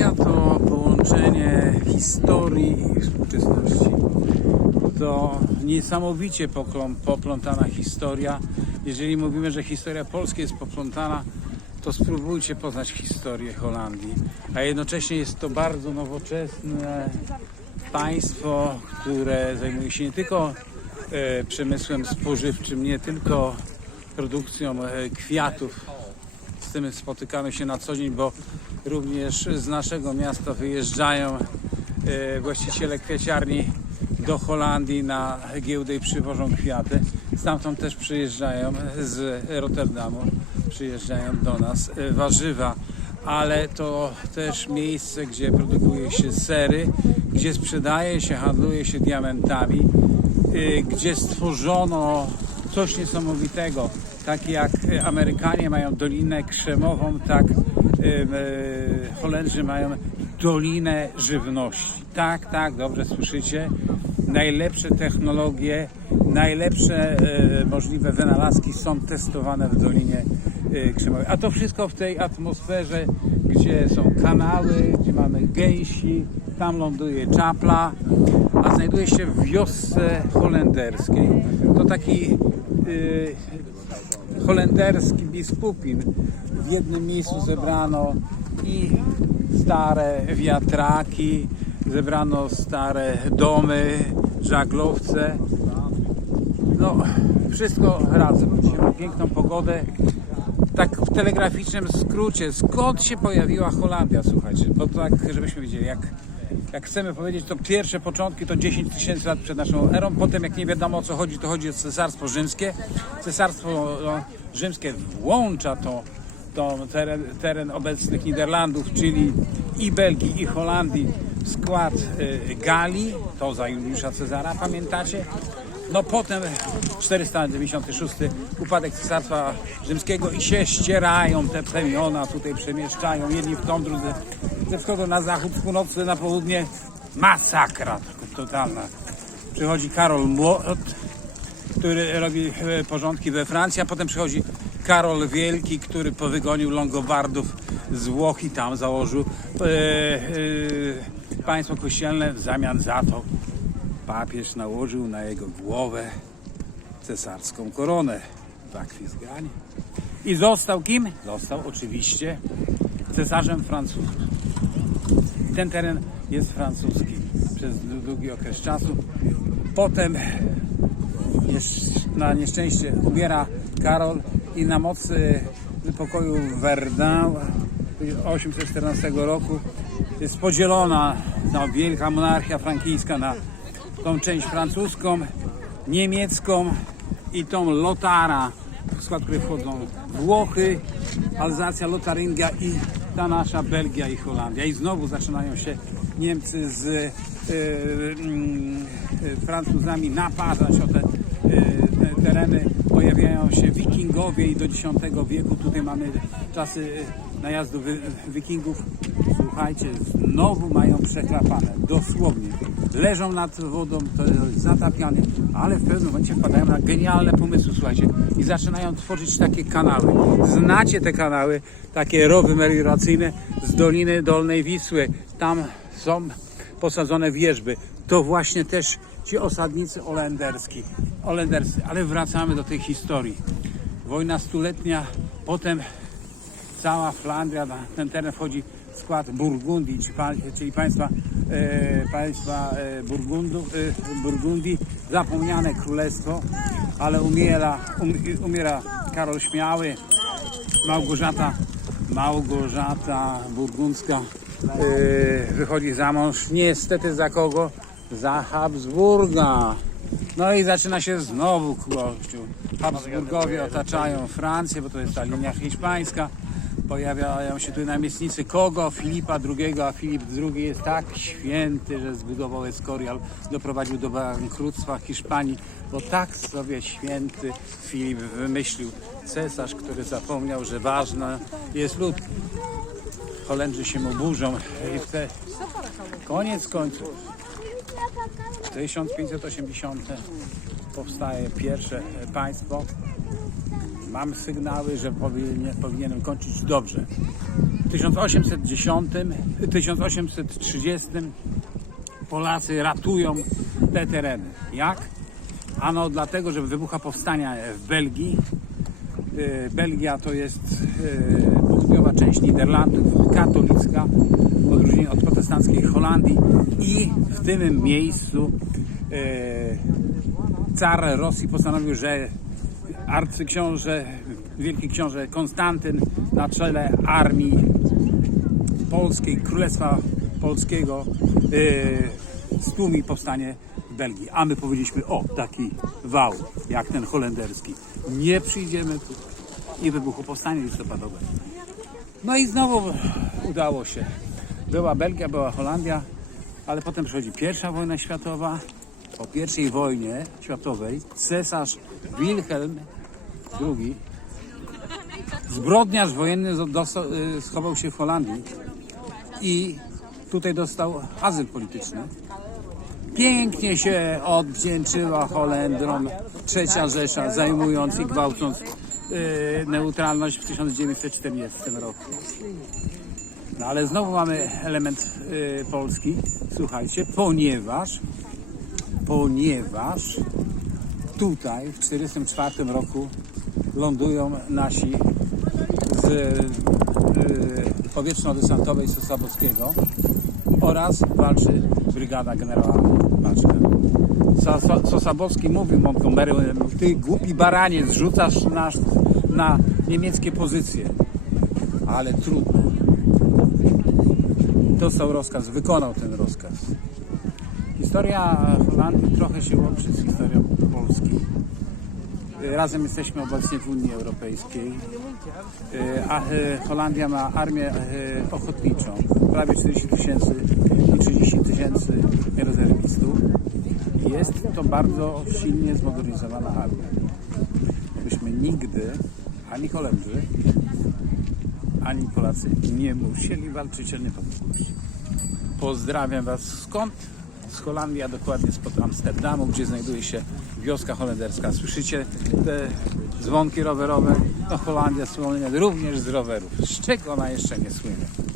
Holandia to połączenie historii i współczesności. To niesamowicie poplątana historia. Jeżeli mówimy, że historia Polski jest poplątana, to spróbujcie poznać historię Holandii. A jednocześnie jest to bardzo nowoczesne państwo, które zajmuje się nie tylko e, przemysłem spożywczym, nie tylko produkcją e, kwiatów. Z tym spotykamy się na co dzień, bo również z naszego miasta wyjeżdżają e, właściciele kwieciarni do Holandii na giełdę i przywożą kwiaty. Stamtąd też przyjeżdżają z Rotterdamu, przyjeżdżają do nas e, warzywa, ale to też miejsce, gdzie produkuje się sery, gdzie sprzedaje się, handluje się diamentami, y, gdzie stworzono coś niesamowitego. Tak jak y, Amerykanie mają Dolinę Krzemową, tak y, y, Holendrzy mają Dolinę Żywności. Tak, tak, dobrze słyszycie. Najlepsze technologie, najlepsze możliwe wynalazki są testowane w Dolinie Krzemowej. A to wszystko w tej atmosferze, gdzie są kanały, gdzie mamy gęsi, tam ląduje czapla, a znajduje się w wiosce holenderskiej. To taki holenderski biskupin. W jednym miejscu zebrano i stare wiatraki, zebrano stare domy, żaglowce. No, wszystko razem. Dzisiaj piękną pogodę. Tak w telegraficznym skrócie, skąd się pojawiła Holandia, słuchajcie, bo tak, żebyśmy wiedzieli, jak, jak chcemy powiedzieć, to pierwsze początki to 10 tysięcy lat przed naszą erą, potem jak nie wiadomo o co chodzi, to chodzi o Cesarstwo Rzymskie. Cesarstwo no, Rzymskie włącza to, to teren, teren obecnych Niderlandów, czyli i Belgii, i Holandii w skład y, Galii, to za Juliusza Cezara, pamiętacie? No potem 496 upadek Cesarstwa Rzymskiego i się ścierają te plemiona, tutaj przemieszczają, jedni w tą, drudzy ze wschodu na zachód, z północy na południe. Masakra totalna. Przychodzi Karol Młot, który robi e, porządki we Francji, a potem przychodzi Karol Wielki, który powygonił Longobardów z Włoch i tam założył e, e, państwo kościelne. W zamian za to papież nałożył na jego głowę cesarską koronę w Akwizganie. I został kim? Został oczywiście cesarzem francuskim. Ten teren jest francuski przez długi okres czasu. Potem na nieszczęście umiera Karol i na mocy pokoju Verdun 814 roku jest podzielona ta wielka monarchia frankijska na tą część francuską, niemiecką i tą Lotara, w skład której wchodzą Włochy, Alzacja, Lotaringia i ta nasza Belgia i Holandia. I znowu zaczynają się Niemcy z e, mm, e, Francuzami naparzać o te, e, te tereny. Pojawiają się wikingowie i do X wieku tutaj mamy czasy najazdu wy, wikingów. Słuchajcie, znowu mają przeklapane, dosłownie. Leżą nad wodą, to jest zatapianie, ale w pewnym momencie wpadają na genialne pomysły, słuchajcie, i zaczynają tworzyć takie kanały. Znacie te kanały, takie rowy melioracyjne z Doliny Dolnej Wisły. Tam są posadzone wieżby. To właśnie też ci osadnicy holenderski, holenderscy. Ale wracamy do tej historii. Wojna stuletnia, potem cała Flandria, na ten teren wchodzi w skład Burgundii, czyli, pa- czyli państwa, e, państwa e, Burgundu, e, Burgundii, zapomniane królestwo, ale umiera, um, umiera Karol Śmiały, Małgorzata, Małgorzata Burgundzka e, wychodzi za mąż, niestety za kogo? Za Habsburga. No i zaczyna się znowu kościół. Habsburgowie otaczają Francję, bo to jest ta linia hiszpańska. Pojawiają się tu namiestnicy kogo? Filipa II, a Filip II jest tak święty, że zbudował Escorial, doprowadził do bankructwa Hiszpanii, bo tak sobie święty Filip wymyślił. Cesarz, który zapomniał, że ważny jest lud. Holendrzy się mu burzą i w te koniec końców 1580 powstaje pierwsze państwo. Mam sygnały, że powinien, powinienem kończyć dobrze. W 1810, 1830 Polacy ratują te tereny. Jak? Ano dlatego, że wybucha powstania w Belgii. E, Belgia to jest e, południowa część Niderlandów, katolicka, w odróżnieniu od protestanckiej Holandii i w tym miejscu e, car Rosji postanowił, że arcyksiąże, wielki książę Konstantyn na czele armii polskiej, Królestwa Polskiego yy, stłumi powstanie w Belgii. A my powiedzieliśmy, o, taki wał, jak ten holenderski. Nie przyjdziemy tu. I wybuchło powstanie listopadowe. No i znowu udało się. Była Belgia, była Holandia, ale potem przychodzi pierwsza wojna światowa. Po pierwszej wojnie światowej cesarz Wilhelm II, zbrodniarz wojenny, y, schował się w Holandii i tutaj dostał azyl polityczny. Pięknie się odwdzięczyła Holendrom trzecia Rzesza, zajmując i gwałcąc y, neutralność w 1940 roku. No ale znowu mamy element y, polski, słuchajcie, ponieważ ponieważ tutaj w 1944 roku lądują nasi z y, powietrzno-desantowej Sosabowskiego oraz walczy brygada generała Baczka. Sosa- Sosabowski mówił Montgomery, ty głupi baranie, zrzucasz nas na niemieckie pozycje. Ale trudno. Dostał rozkaz, wykonał ten rozkaz. Historia Holandii trochę się łączy z historią Polski. Razem jesteśmy obecnie w Unii Europejskiej, E, a e, Holandia ma armię ochotniczą, prawie 40 tysięcy i 30 tysięcy rezerwistów. Jest to bardzo silnie zmodernizowana armia. Myśmy nigdy, ani Holendrzy, ani Polacy nie musieli walczyć o niepodległość. Pozdrawiam Was skąd? Z Holandii, a dokładnie spod Amsterdamu, gdzie znajduje się wioska holenderska. Słyszycie te dzwonki rowerowe? No Holandia słynie również z rowerów. Z czego ona jeszcze nie słynie?